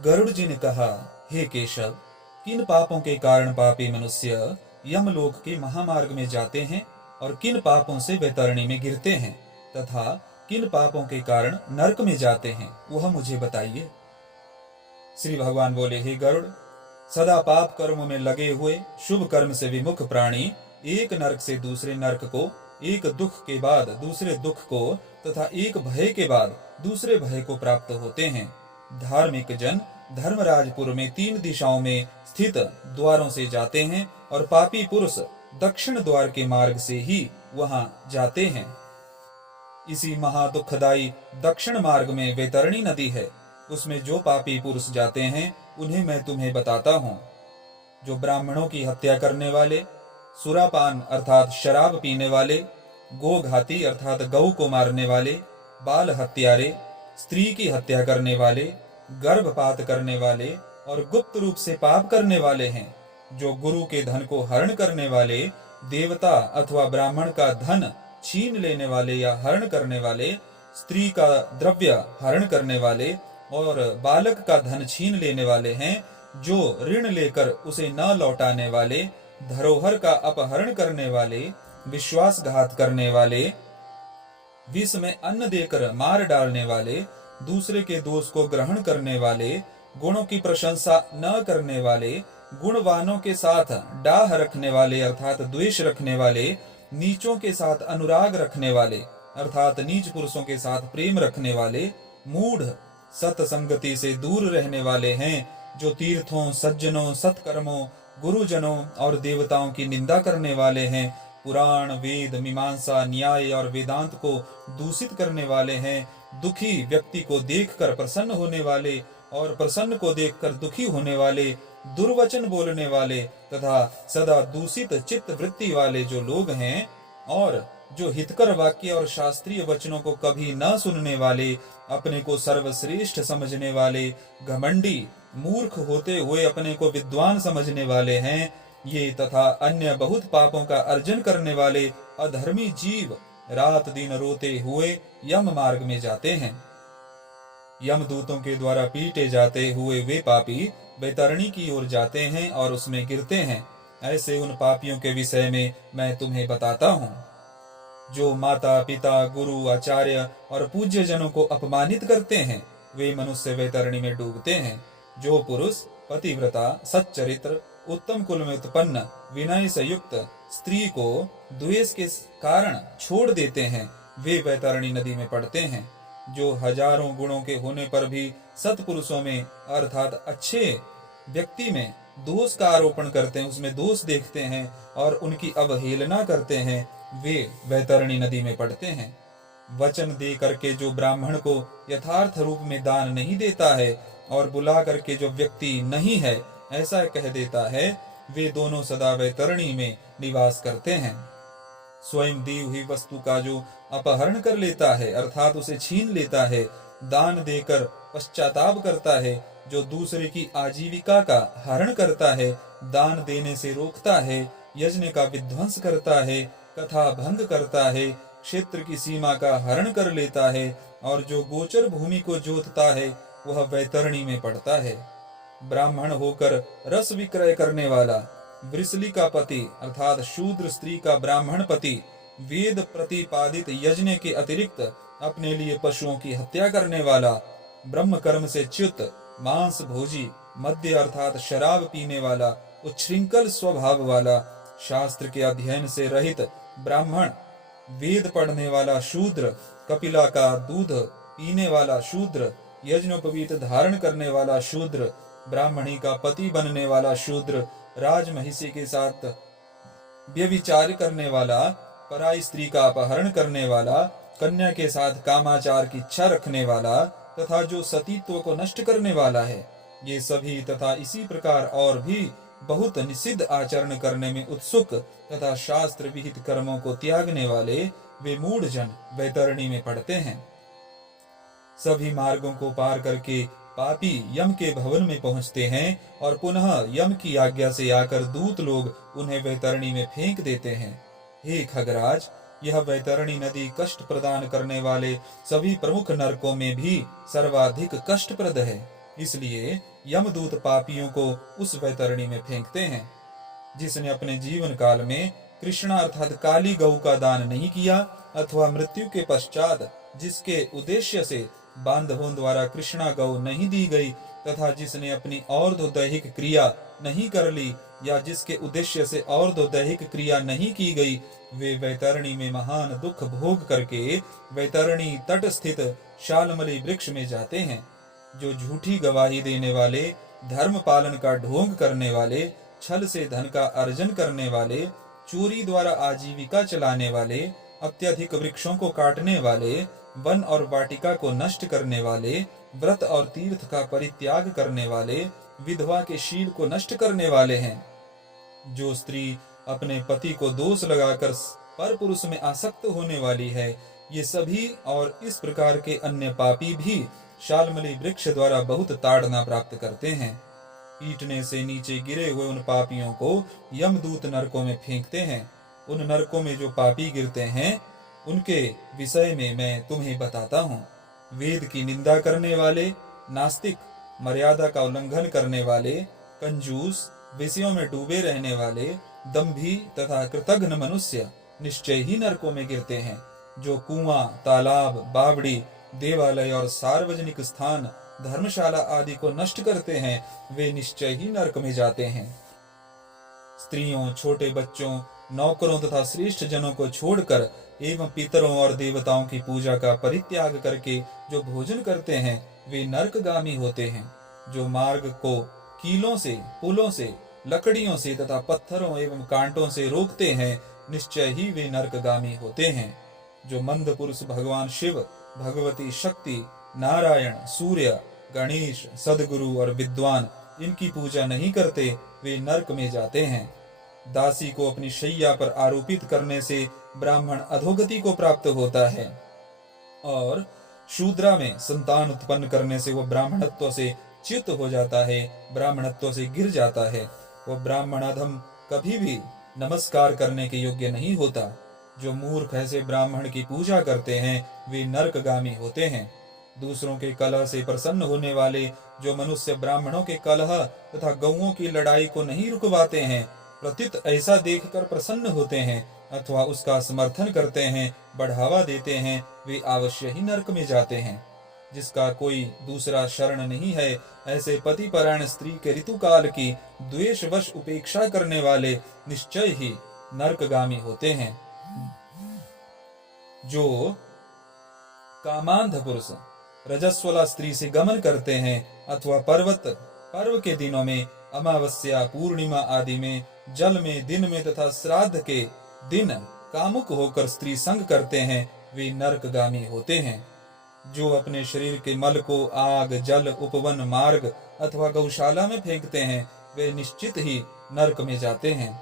गरुड़ जी ने कहा, हे केशव, किन पापों के कारण पापी मनुष्य यमलोक के महामार्ग में जाते हैं और किन पापों से वैतरणी में गिरते हैं तथा किन पापों के कारण नरक में जाते हैं, वह मुझे बताइए। श्री भगवान बोले, हे गरुड़, सदा पाप कर्म में लगे हुए शुभ कर्म से विमुख प्राणी एक नरक से दूसरे नरक को, एक दुख के बाद दूसरे दुख को तथा एक भय के बाद दूसरे भय को प्राप्त होते हैं। धार्मिक जन धर्मराजपुर में 3 दिशाओं में स्थित द्वारों से जाते हैं और पापी पुरुष दक्षिण द्वार के मार्ग से ही वहां जाते हैं। इसी महादुखदायी दक्षिण मार्ग में वैतरणी नदी है। उसमें जो पापी पुरुष जाते हैं उन्हें मैं तुम्हें बताता हूँ। जो ब्राह्मणों की हत्या करने वाले, सुरापान अर्थात शराब पीने वाले, गोघाती अर्थात गऊ को मारने वाले, बाल हत्यारे, स्त्री की हत्या करने वाले, गर्भपात करने वाले और गुप्त रूप से पाप करने वाले हैं, जो गुरु के धन को हरण करने वाले, देवता अथवा ब्राह्मण का धन छीन लेने वाले या हरण करने वाले, स्त्री का द्रव्य हरण करने वाले और बालक का धन छीन लेने वाले हैं, जो ऋण लेकर उसे न लौटाने वाले, धरोहर का अपहरण करने वाले, विश्वासघात करने वाले, विष में अन्न देकर मार डालने वाले, दूसरे के दोष को ग्रहण करने वाले, गुणों की प्रशंसा न करने वाले, गुणवानों के साथ डाह रखने वाले अर्थात द्वेष रखने वाले, नीचों के साथ अनुराग रखने वाले अर्थात नीच पुरुषों के साथ प्रेम रखने वाले, मूढ़ सत्संगति से दूर रहने वाले हैं, जो तीर्थों, सज्जनों, सत्कर्मों, गुरुजनों और देवताओं की निंदा करने वाले हैं, पुराण, वेद, मीमांसा, न्याय और वेदांत को दूषित करने वाले हैं, दुखी व्यक्ति को देखकर प्रसन्न होने वाले और प्रसन्न को देखकर दुखी होने वाले, दुर्वचन बोलने वाले तथा सदा दूषित चित्त वृत्ति वाले जो लोग हैं, और जो हितकर वाक्य और शास्त्रीय वचनों को कभी न सुनने वाले, अपने को सर्वश्रेष्ठ समझने वाले, घमंडी, मूर्ख होते हुए अपने को विद्वान समझने वाले हैं, ये तथा अन्य बहुत पापों का अर्जन करने वाले अधर्मी जीव रात दिन रोते हुए यम मार्ग में जाते हैं। यमदूतों के द्वारा पीटे जाते हुए वे पापी वैतरणी की ओर जाते हैं और उसमें गिरते हैं। ऐसे उन पापियों के विषय में मैं तुम्हें बताता हूँ। जो माता पिता, गुरु, आचार्य और पूज्य जनों को अपमानित करते हैं, वे मनुष्य वैतरणी में डूबते हैं। जो पुरुष पतिव्रता, सच्चरित्र, उत्तम कुल में उत्पन्न, विनय से युक्त स्त्री को द्वेष के कारण छोड़ देते हैं, वे वैतरणी नदी में पड़ते हैं। जो हजारों गुणों के होने पर भी सत्पुरुषों में अर्थात अच्छे व्यक्ति में दोष का आरोपण करते हैं, उसमें दोष देखते हैं और उनकी अवहेलना करते हैं, वे वैतरणी नदी में पड़ते हैं। वचन दे करके जो ब्राह्मण को यथार्थ रूप में दान नहीं देता है और बुला करके जो व्यक्ति नहीं है ऐसा कह देता है, वे दोनों सदा वैतरणी में निवास करते हैं। स्वयं दी हुई वस्तु का जो अपहरण कर लेता है अर्थात उसे छीन लेता है, दान देकर पश्चाताप करता है, जो दूसरे की आजीविका का हरण करता है, दान देने से रोकता है, यज्ञ का विध्वंस करता है, कथा भंग करता है, क्षेत्र की सीमा का हरण कर लेता है और जो गोचर भूमि को जोतता है, वह वैतरणी में पड़ता है। ब्राह्मण होकर रस विक्रय करने वाला, वृषली का पति अर्थात शूद्र स्त्री का ब्राह्मण पति, वेद प्रतिपादित यज्ञ के अतिरिक्त अपने लिए पशुओं की हत्या करने वाला, ब्रह्म कर्म से च्युत, मांस भोजी, मद्य अर्थात शराब पीने वाला, उच्छृंखल स्वभाव वाला, शास्त्र के अध्ययन से रहित ब्राह्मण, वेद पढ़ने वाला शूद्र, कपिला का दूध पीने वाला शूद्र, यज्ञोपवीत धारण करने वाला शूद्र, ब्राह्मणी का पति बनने वाला शूद्र, राजमहिषी के साथ व्यभिचार करने वाला, पराई स्त्री का अपहरण करने वाला, कन्या के साथ कामाचार की इच्छा रखने वाला तथा जो सतीत्व को नष्ट करने वाला है, ये सभी तथा इसी प्रकार और भी बहुत निषिद्ध आचरण करने में उत्सुक तथा शास्त्र विहित कर्मों को त्यागने वाले वे मूढ़ जन वैतरणी में पड़ते हैं। सभी मार्गों को पार करके पापी यम के भवन में पहुंचते हैं और पुनः यम की आज्ञा से आकर दूत लोग उन्हें वैतरणी में फेंक देते हैं। हे खगराज, यह वैतरणी नदी कष्ट प्रदान करने वाले सभी प्रमुख नरकों में भी सर्वाधिक कष्टप्रद है। इसलिए यमदूत पापियों को उस वैतरणी में फेंकते हैं। जिसने अपने जीवन काल में कृष्णा अर्थात काली गऊ का दान नहीं किया अथवा मृत्यु के पश्चात जिसके उद्देश्य से बांधवों द्वारा कृष्णा गौ नहीं दी गई तथा जिसने अपनी और्ध्वदैहिक क्रिया नहीं कर ली या जिसके उद्देश्य से और्ध्वदैहिक क्रिया नहीं की गई, वे वैतरणी में महान दुख भोग करके वैतरणी तट स्थित शालमली वृक्ष में जाते हैं। जो झूठी गवाही देने वाले, धर्म पालन का ढोंग करने वाले, छल से धन का अर्जन करने वाले, चोरी द्वारा आजीविका चलाने वाले, अत्यधिक वृक्षों को काटने वाले, वन और वाटिका को नष्ट करने वाले, व्रत और तीर्थ का परित्याग करने वाले, विधवा के शील को नष्ट करने वाले हैं। जो स्त्री अपने पति को दोष लगाकर पर पुरुष में आसक्त होने वाली है, ये सभी और इस प्रकार के अन्य पापी भी शालमली वृक्ष द्वारा बहुत ताड़ना प्राप्त करते हैं। पीटने से नीचे गिरे हुए उन पापियों को यमदूत नरकों में फेंकते हैं। उन नरकों में जो पापी गिरते हैं उनके विषय में मैं तुम्हें बताता हूँ। वेद की निंदा करने वाले, नास्तिक, मर्यादा का उल्लंघन करने वाले, कंजूस, विषयों में डूबे रहने वाले, दंभी तथा कृतघ्न मनुष्य निश्चय ही नरकों में गिरते हैं। जो कुआं, तालाब, बावड़ी, देवालय और सार्वजनिक स्थान, धर्मशाला आदि को नष्ट करते हैं, वे निश्चय ही नरक में जाते हैं। स्त्रियों, छोटे बच्चों, नौकरों तथा श्रेष्ठ जनों को छोड़कर एवं पितरों और देवताओं की पूजा का परित्याग करके जो भोजन करते हैं, वे नरकगामी होते हैं। जो मार्ग को कीलों से, पुलों से, लकड़ियों से तथा पत्थरों एवं कांटों से रोकते हैं, निश्चय ही वे नरकगामी होते हैं। जो मंद पुरुष भगवान शिव, भगवती शक्ति, नारायण, सूर्य, गणेश, सदगुरु और विद्वान इनकी पूजा नहीं करते, वे नरक में जाते हैं। दासी को अपनी शैया पर आरोपित करने से ब्राह्मण अधोगति को प्राप्त होता है और शूद्रा में संतान उत्पन्न करने से वह ब्राह्मणत्व से च्युत हो जाता है, ब्राह्मणत्व से गिर जाता है। वह ब्राह्मण अधम कभी भी नमस्कार करने के योग्य नहीं होता। जो मूर्ख ऐसे ब्राह्मण की पूजा करते हैं, वे नरकगामी होते हैं। दूसरों के कलह से प्रसन्न होने वाले जो मनुष्य ब्राह्मणों के कलह तथा गौओं की लड़ाई को नहीं रुकवाते हैं, प्रत्युत ऐसा देखकर प्रसन्न होते हैं अथवा उसका समर्थन करते हैं, बढ़ावा देते हैं, वे अवश्य ही नरक में जाते हैं। जिसका कोई दूसरा शरण नहीं है, ऐसे पतिपरायण स्त्री के ऋतुकाल की द्वेषवश उपेक्षा करने वाले निश्चय ही नरकगामी होते हैं। जो कामांध पुरुष रजस्वला स्त्री से गमन करते हैं अथवा पर्व के दिनों में, अमावस्या, पूर्णिमा आदि में, जल में, दिन में तथा श्राद्ध के दिन कामुक होकर स्त्री संग करते हैं, वे नरकगामी होते हैं। जो अपने शरीर के मल को आग, जल, उपवन, मार्ग अथवा गौशाला में फेंकते हैं, वे निश्चित ही नरक में जाते हैं।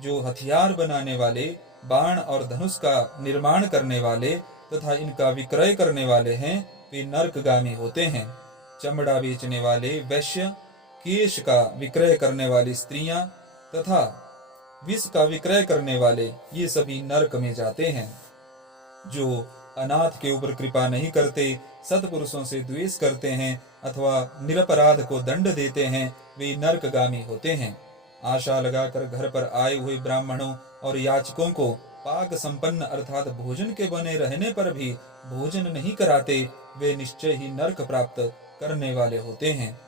जो हथियार बनाने वाले, बाण और धनुष का निर्माण करने वाले तथा इनका विक्रय करने वाले हैं, वे नरकगामी होते हैं। चमड़ा बेचने वाले वैश्य, केश का विक्रय करने वाली स्त्रियां तथा विष का विक्रय करने वाले, ये सभी नरक में जाते हैं। जो अनाथ के ऊपर कृपा नहीं करते, सत्पुरुषों से द्वेष करते हैं अथवा निरपराध को दंड देते हैं, वे नरकगामी होते हैं। आशा लगाकर घर पर आए हुए ब्राह्मणों और याचकों को पाक संपन्न अर्थात भोजन के बने रहने पर भी भोजन नहीं कराते, वे निश्चय ही नरक प्राप्त करने वाले होते हैं।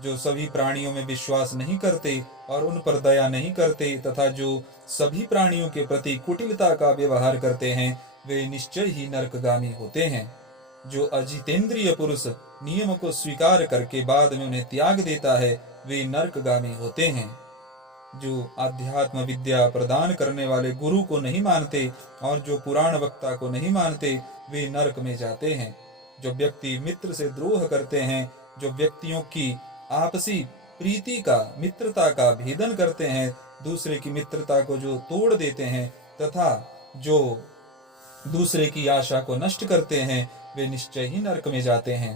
जो सभी प्राणियों में विश्वास नहीं करते और उन पर दया नहीं करते तथा जो सभी प्राणियों के प्रति कुटिलता का व्यवहार करते हैं, वे निश्चय ही नरकगामी होते हैं। जो अजितेंद्रिय पुरुष नियम को स्वीकार करके बाद में उन्हें त्याग देता है, वे नरकगामी होते हैं। जो आध्यात्म विद्या प्रदान करने वाले गुरु को नहीं मानते और जो पुराण वक्ता को नहीं मानते, वे नरक में जाते हैं। जो व्यक्ति मित्र से द्रोह करते हैं, जो व्यक्तियों की आपसी प्रीति का, मित्रता का भेदन करते हैं, दूसरे की मित्रता को जो तोड़ देते हैं तथा जो दूसरे की आशा को नष्ट करते हैं, वे निश्चय ही नरक में जाते हैं।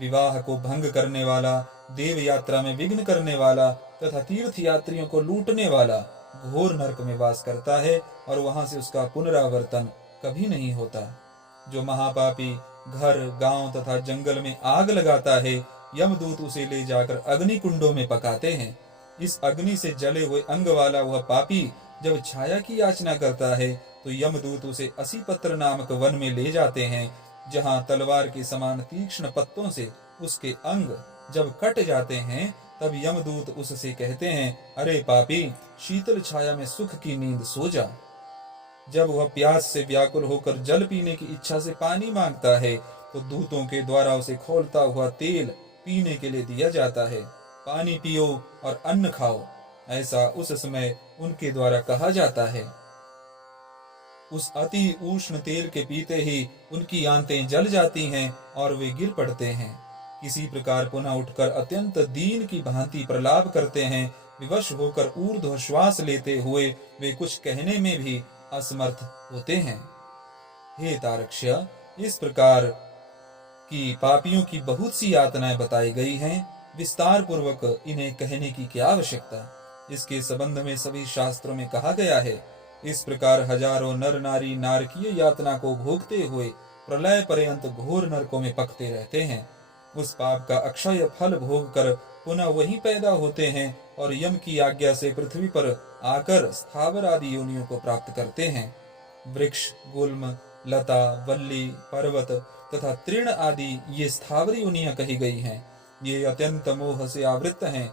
विवाह को भंग करने वाला, देव यात्रा में विघ्न करने वाला तथा तीर्थ यात्रियों को लूटने वाला घोर नरक में वास करता है और वहां से उसका पुनरावर्तन कभी नहीं होता। जो महापापी घर, गांव तथा जंगल में आग लगाता है यमदूत उसे ले जाकर अग्नि कुंडों में पकाते हैं। इस अग्नि से जले हुए अंग वाला वह पापी जब छाया की याचना करता है तो यमदूत उसे असीपत्र नामक वन में ले जाते हैं, जहाँ तलवार के समान तीक्ष्ण पत्तों से उसके अंग जब कट जाते हैं तब यमदूत उससे कहते हैं, अरे पापी, शीतल छाया में सुख की नींद सो जा। जब वह प्यास से व्याकुल होकर जल पीने की इच्छा से पानी मांगता है तो दूतों के द्वारा उसे खौलता हुआ तेल पीने के लिए दिया जाता है। पानी पियो और अन्न खाओ, ऐसा उस समय उनके द्वारा कहा जाता है। उस अति उष्ण तेल के पीते ही उनकी आंतें जल जाती हैं और वे गिर पड़ते हैं। किसी प्रकार पुनः उठकर अत्यंत दीन की भांति प्रलाप करते हैं। विवश होकर ऊर्ध्व श्वास लेते हुए वे कुछ कहने में भी असमर्थ होते हैं। हे तारक्ष्य, इस प्रकार की पापियों की बहुत सी यातनाएं बताई गई हैं। विस्तार पूर्वक इन्हें कहने की क्या आवश्यकता। इसके संबंध में सभी शास्त्रों में कहा गया है। इस प्रकार हजारों नर नारी नारकीय यातना को भोगते हुए प्रलय पर्यंत घोर नरकों में पकते रहते हैं। उस पाप का अक्षय फल भोग कर पुनः वही पैदा होते हैं और यम की आज्ञा से पृथ्वी पर आकर स्थावर आदि योनियों को प्राप्त करते हैं। वृक्ष, गुल्म, लता, वल्ली, पर्वत तथा तृण आदि ये स्थावरी योनियां कही गई हैं। ये अत्यंत मोह से आवृत हैं।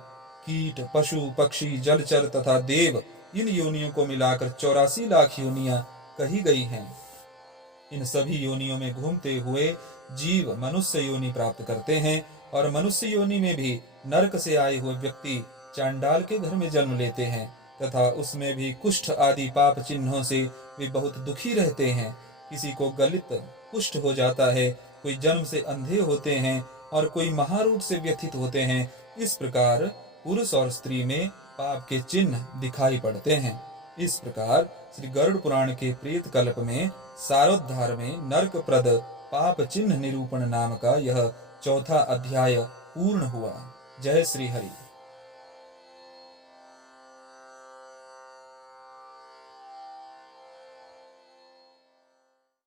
कीट, पशु, पक्षी, जलचर तथा देव, इन योनियों को मिलाकर 84 लाख योनियां कही गई हैं। इन सभी योनियों में घूमते हुए जीव मनुष्य योनि प्राप्त करते हैं और मनुष्य योनि में भी नरक से आए हुए व्यक्ति चांडाल के घर में जन्म लेते हैं तथा उसमें भी कुष्ठ आदि पाप चिन्हों से वे बहुत दुखी रहते हैं। किसी को गलित कुष्ठ हो जाता है, कोई जन्म से अंधे होते हैं और कोई महारोग से व्यथित होते हैं। इस प्रकार पुरुष और स्त्री में पाप के चिन्ह दिखाई पड़ते हैं। इस प्रकार श्री गरुड़ पुराण के प्रेत कल्प में सारोद्धार में नरक प्रद पाप चिन्ह निरूपण नाम का यह चौथा अध्याय पूर्ण हुआ। जय श्री हरि।